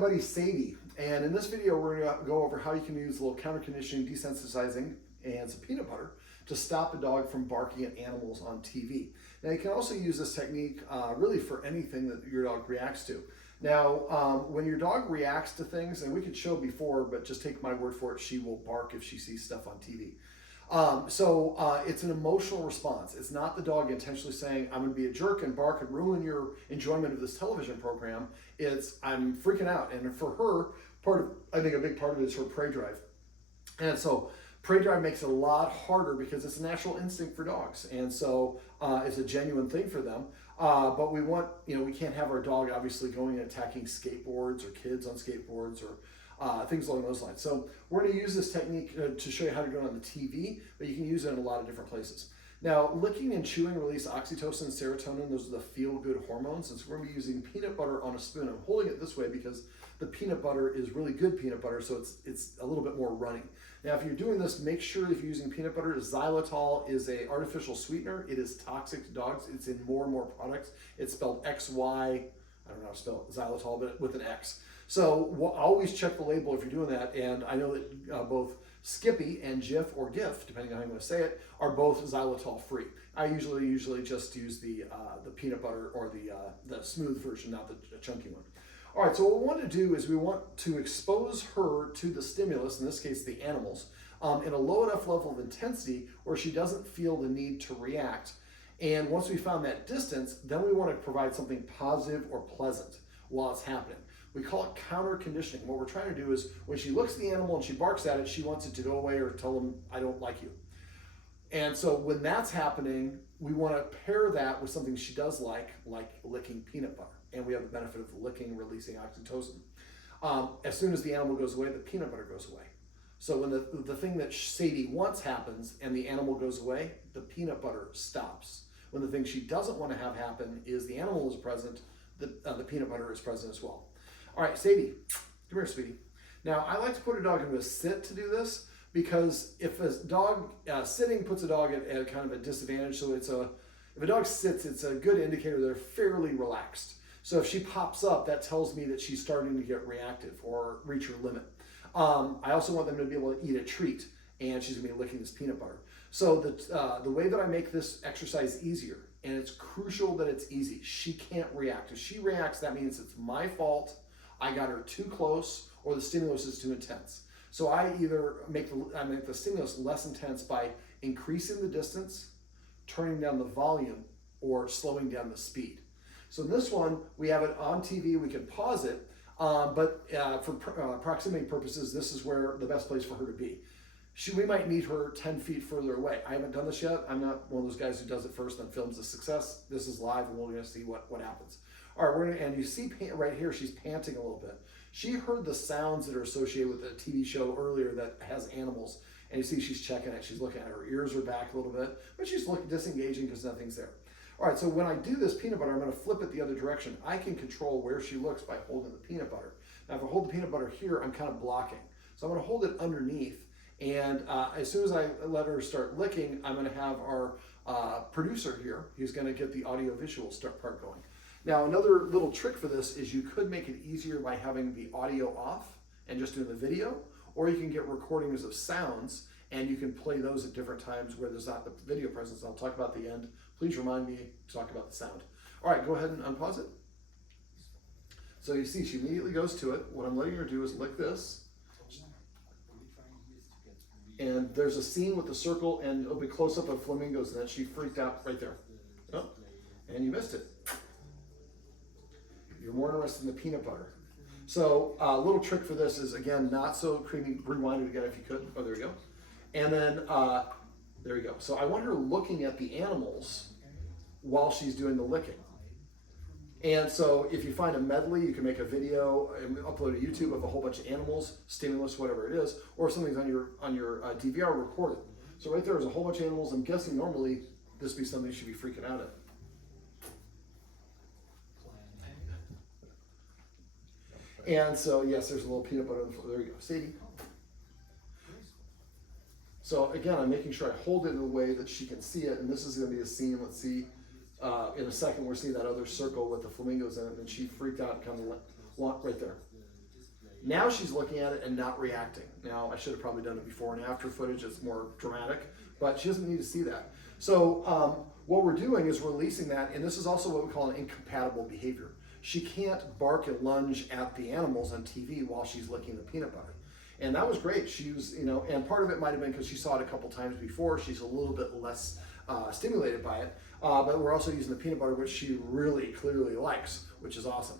My buddy Sadie, and in this video we're going to go over how you can use a little counter conditioning, desensitizing, and some peanut butter to stop a dog from barking at animals on TV. Now you can also use this technique really for anything that your dog reacts to. Now when your dog reacts to things, and we could show before, but just take my word for it, she will bark if she sees stuff on TV. It's an emotional response. It's not the dog intentionally saying, I'm going to be a jerk and bark and ruin your enjoyment of this television program. It's, I'm freaking out. And for her, I think a big part of it is her prey drive. And so prey drive makes it a lot harder because it's a natural instinct for dogs. And so it's a genuine thing for them. But we want, we can't have our dog obviously going and attacking skateboards or kids on skateboards or things along those lines. So we're going to use this technique to show you how to do it on the TV, but you can use it in a lot of different places. Now, licking and chewing release oxytocin and serotonin. Those are the feel-good hormones. And so we're going to be using peanut butter on a spoon. I'm holding it this way because the peanut butter is really good peanut butter, so it's a little bit more runny. Now, if you're doing this, make sure if you're using peanut butter, xylitol is an artificial sweetener. It is toxic to dogs. It's in more and more products. It's spelled XY, I don't know how to spell it, xylitol, but with an X. So always check the label if you're doing that. And I know that both Skippy and Jif or GIF, depending on how you want to say it, are both xylitol free. I usually just use the peanut butter or the smooth version, not the chunky one. All right, so what we want to do is we want to expose her to the stimulus, in this case the animals, in a low enough level of intensity where she doesn't feel the need to react. And once we found that distance, then we want to provide something positive or pleasant while it's happening. We call it counter conditioning. What we're trying to do is when she looks at the animal and she barks at it, she wants it to go away or tell them, I don't like you. And so when that's happening, we want to pair that with something she does like licking peanut butter. And we have the benefit of licking, releasing oxytocin. As soon as the animal goes away, the peanut butter goes away. So when the thing that Sadie wants happens and the animal goes away, the peanut butter stops. When the thing she doesn't want to have happen is the animal is present, the peanut butter is present as well. All right, Sadie, come here, sweetie. Now, I like to put a dog into a sit to do this because if a dog sitting puts a dog at kind of a disadvantage, so if a dog sits, it's a good indicator they're fairly relaxed. So if she pops up, that tells me that she's starting to get reactive or reach her limit. I also want them to be able to eat a treat, and she's gonna be licking this peanut butter. So the way that I make this exercise easier, and it's crucial that it's easy, she can't react. If she reacts, that means it's my fault, I got her too close, or the stimulus is too intense. So I either make the stimulus less intense by increasing the distance, turning down the volume, or slowing down the speed. So in this one, we have it on TV, we can pause it, but for proximity purposes, this is where the best place for her to be. We might need her 10 feet further away. I haven't done this yet. I'm not one of those guys who does it first and films the success. This is live and we're gonna see what happens. All right, and you see right here, she's panting a little bit. She heard the sounds that are associated with a TV show earlier that has animals, and you see she's checking it, she's looking at her ears are back a little bit, but she's disengaging because nothing's there. All right, so when I do this peanut butter, I'm gonna flip it the other direction. I can control where she looks by holding the peanut butter. Now, if I hold the peanut butter here, I'm kind of blocking. So I'm gonna hold it underneath, and as soon as I let her start licking, I'm gonna have our producer here. He's gonna get the audio visual part going. Now, another little trick for this is you could make it easier by having the audio off and just doing the video, or you can get recordings of sounds and you can play those at different times where there's not the video presence. I'll talk about the end. Please remind me to talk about the sound. All right, go ahead and unpause it. So you see she immediately goes to it. What I'm letting her do is lick this. And there's a scene with the circle and it'll be close up of flamingos and then she freaked out right there. Oh, and you missed it. You're more interested in the peanut butter. So a little trick for this is, again, not so creamy. Rewind it again if you could. Oh, there we go. And then, there we go. So I want her looking at the animals while she's doing the licking. And so if you find a medley, you can make a video and upload to YouTube of a whole bunch of animals, stimulus, whatever it is, or if something's on your DVR, record it. So right there is a whole bunch of animals. I'm guessing normally this would be something you should be freaking out at. And so, yes, there's a little peanut butter on the floor. There you go. Sadie. So again, I'm making sure I hold it in a way that she can see it. And this is going to be a scene. Let's see. In a second, we're seeing that other circle with the flamingos in it. And she freaked out and kind of went right there. Now she's looking at it and not reacting. Now, I should have probably done it before and after footage. It's more dramatic, but she doesn't need to see that. So what we're doing is releasing that, and this is also what we call an incompatible behavior. She can't bark and lunge at the animals on TV while she's licking the peanut butter. And that was great. She was, and part of it might have been because she saw it a couple times before. She's a little bit less stimulated by it. But we're also using the peanut butter, which she really clearly likes, which is awesome.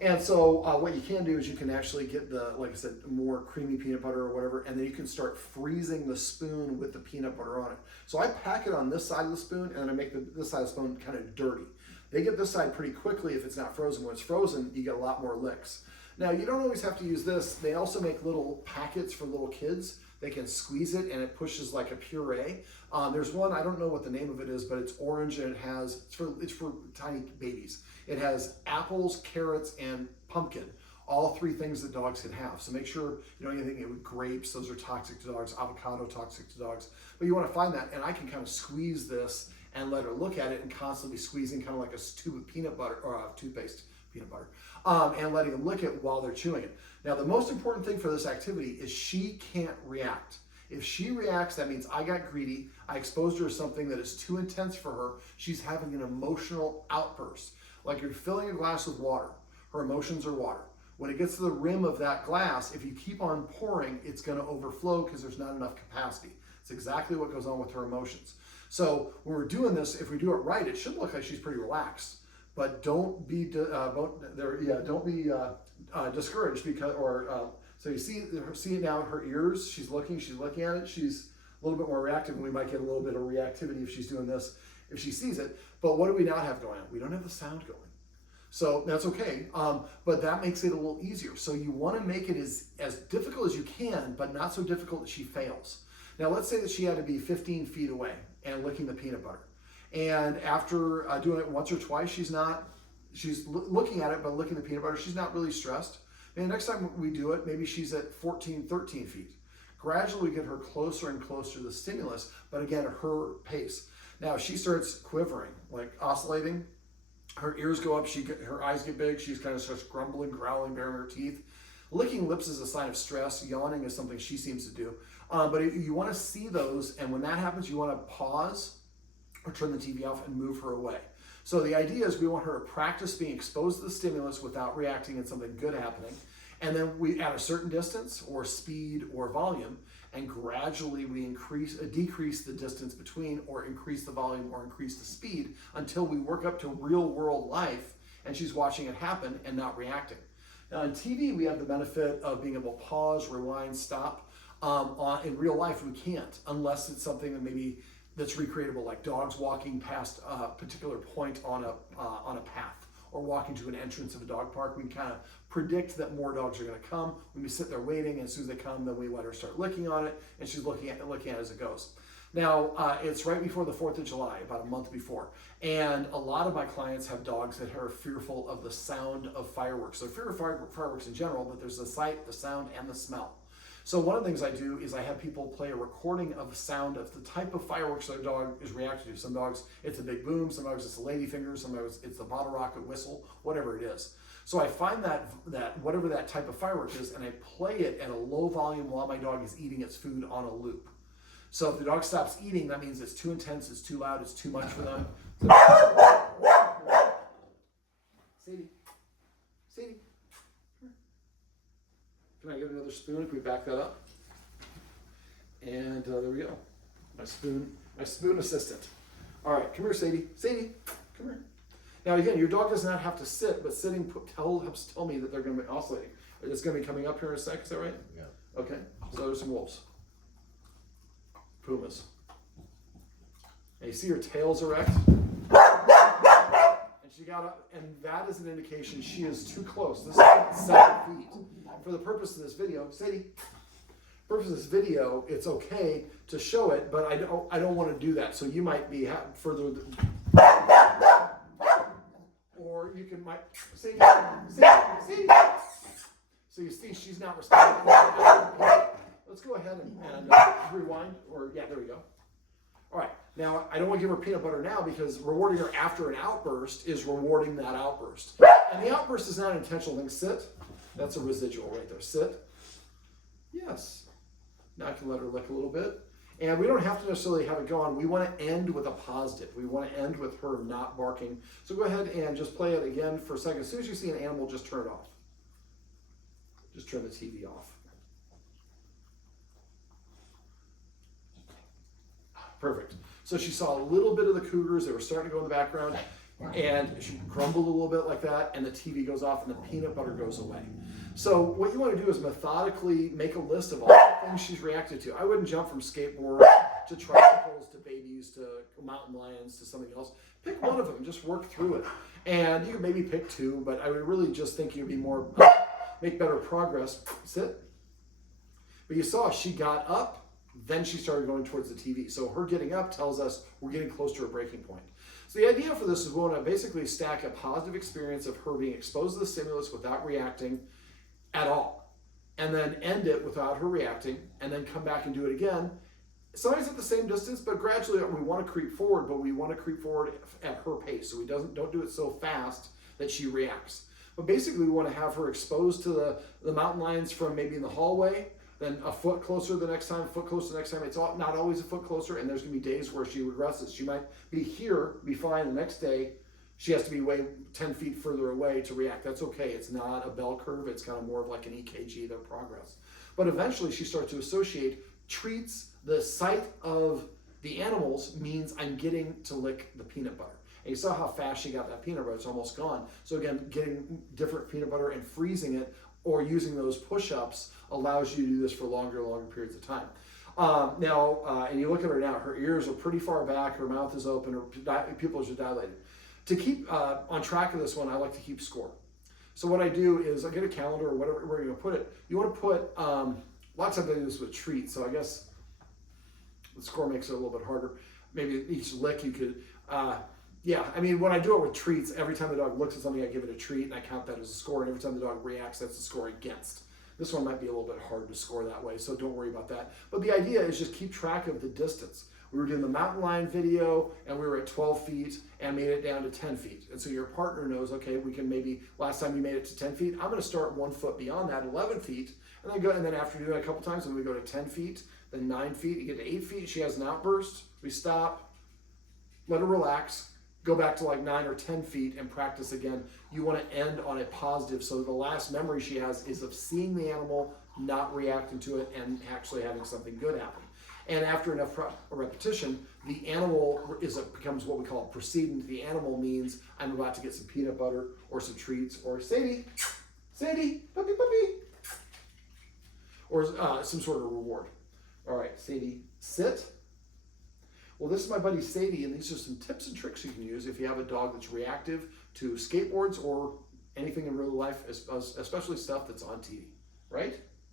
And so what you can do is you can actually get the, like I said, more creamy peanut butter or whatever, and then you can start freezing the spoon with the peanut butter on it. So I pack it on this side of the spoon, and then I make this side of the spoon kind of dirty. They get this side pretty quickly if it's not frozen. When it's frozen, you get a lot more licks. Now, you don't always have to use this. They also make little packets for little kids. They can squeeze it and it pushes like a puree. There's one, I don't know what the name of it is, but it's orange and it's for tiny babies. It has apples, carrots, and pumpkin. All three things that dogs can have. So make sure you don't anything with grapes. Those are toxic to dogs. Avocado, toxic to dogs. But you want to find that, and I can kind of squeeze this and let her look at it and constantly squeezing kind of like a tube of peanut butter or toothpaste. Peanut butter, and letting them lick it while they're chewing it. Now, the most important thing for this activity is she can't react. If she reacts, that means I got greedy, I exposed her to something that is too intense for her, she's having an emotional outburst. Like you're filling a glass with water. Her emotions are water. When it gets to the rim of that glass, if you keep on pouring, it's going to overflow because there's not enough capacity. It's exactly what goes on with her emotions. So when we're doing this, if we do it right, it should look like she's pretty relaxed. But don't be discouraged because, so you see it now in her ears. She's looking at it. She's a little bit more reactive, and we might get a little bit of reactivity if she's doing this, if she sees it. But what do we not have going on? We don't have the sound going. So that's okay, but that makes it a little easier. So you want to make it as difficult as you can, but not so difficult that she fails. Now let's say that she had to be 15 feet away and licking the peanut butter. And after doing it once or twice, she's looking at it, but licking the peanut butter, she's not really stressed. And next time we do it, maybe she's at 14, 13 feet. Gradually we get her closer and closer to the stimulus, but again, at her pace. Now if she starts quivering, like oscillating, her ears go up, her eyes get big, she's kind of starts grumbling, growling, baring her teeth. Licking lips is a sign of stress. Yawning is something she seems to do. But you want to see those, and when that happens, you want to pause or turn the TV off and move her away. So the idea is we want her to practice being exposed to the stimulus without reacting and something good happening. And then we at a certain distance or speed or volume, and gradually we decrease the distance between, or increase the volume or increase the speed until we work up to real world life and she's watching it happen and not reacting. Now on TV, we have the benefit of being able to pause, rewind, stop. In real life, we can't unless it's something that maybe that's recreatable, like dogs walking past a particular point on a path, or walking to an entrance of a dog park. We can kind of predict that more dogs are going to come. When we sit there waiting, and as soon as they come, then we let her start licking on it, and she's looking at it as it goes. Now, it's right before the 4th of July, about a month before, and a lot of my clients have dogs that are fearful of the sound of fireworks. They're fearful of fireworks in general, but there's the sight, the sound, and the smell. So one of the things I do is I have people play a recording of the sound of the type of fireworks their dog is reacting to. Some dogs, it's a big boom. Some dogs, it's a ladyfinger. Some dogs, it's the bottle rocket whistle, whatever it is. So I find that whatever that type of firework is, and I play it at a low volume while my dog is eating its food on a loop. So if the dog stops eating, that means it's too intense, it's too loud, it's too much for them. Sadie. Can I get another spoon if we back that up? And there we go. My spoon assistant. All right, come here, Sadie. Sadie, come here. Now again, your dog does not have to sit, but sitting helps tell me that they're going to be oscillating. It's going to be coming up here in a sec, is that right? Yeah. Okay, so there's some wolves. Pumas. And you see her tail's erect? She got up, and that is an indication she is too close. This is 7 feet. For the purpose of this video, Sadie, purpose of this video, it's okay to show it, but I don't want to do that. So you might be further, or you might Sadie. So you see, she's not responding. Let's go ahead and rewind, or yeah, there we go. All right, now I don't want to give her peanut butter now because rewarding her after an outburst is rewarding that outburst. And the outburst is not an intentional thing. Sit. That's a residual right there. Sit. Yes. Now I can let her lick a little bit. And we don't have to necessarily have it go on. We want to end with a positive. We want to end with her not barking. So go ahead and just play it again for a second. As soon as you see an animal, just turn it off. Just turn the TV off. Perfect. So she saw a little bit of the cougars. They were starting to go in the background. And she grumbled a little bit like that, and the TV goes off and the peanut butter goes away. So what you want to do is methodically make a list of all the things she's reacted to. I wouldn't jump from skateboards to tricycles to babies to mountain lions to something else. Pick one of them, just work through it. And you could maybe pick two, but I would really just think you'd be more, make better progress. Sit. But you saw she got up, then she started going towards the TV. So her getting up tells us we're getting close to a breaking point. So the idea for this is we want to basically stack a positive experience of her being exposed to the stimulus without reacting at all, and then end it without her reacting, and then come back and do it again. Sometimes at the same distance, but gradually we want to creep forward, but we want to creep forward at her pace. So we don't do it so fast that she reacts. But basically we want to have her exposed to the mountain lions from maybe in the hallway, then a foot closer the next time, a foot closer the next time. It's not always a foot closer, and there's going to be days where she regresses. She might be here, be fine. The next day, she has to be way 10 feet further away to react. That's okay. It's not a bell curve. It's kind of more of like an EKG, their progress. But eventually, she starts to associate treats. The sight of the animals means I'm getting to lick the peanut butter. And you saw how fast she got that peanut butter. It's almost gone. So again, getting different peanut butter and freezing it or using those push-ups allows you to do this for longer periods of time. And you look at her now, her ears are pretty far back, her mouth is open, her pupils are dilated. To keep on track of this one, I like to keep score. So what I do is I get a calendar or whatever, where you're gonna put it. You wanna put, lots of times I do this with treats, so I guess the score makes it a little bit harder. Maybe each lick you could, when I do it with treats, every time the dog looks at something, I give it a treat and I count that as a score, and every time the dog reacts, that's a score against. This one might be a little bit hard to score that way, so don't worry about that. But the idea is just keep track of the distance. We were doing the mountain lion video and we were at 12 feet and made it down to 10 feet. And so your partner knows, okay, we can maybe, last time you made it to 10 feet, I'm gonna start 1 foot beyond that, 11 feet, and then after doing it a couple times, then we go to 10 feet, then 9 feet, you get to 8 feet, she has an outburst, we stop, let her relax, go back to like 9 or 10 feet and practice again. You want to end on a positive, so the last memory she has is of seeing the animal, not reacting to it, and actually having something good happen. And after enough repetition, the animal becomes what we call a precedent. The animal means I'm about to get some peanut butter or some treats, or Sadie, puppy, puppy, or some sort of reward. All right, Sadie, sit. Well, this is my buddy Sadie, and these are some tips and tricks you can use if you have a dog that's reactive to skateboards or anything in real life, especially stuff that's on TV, right?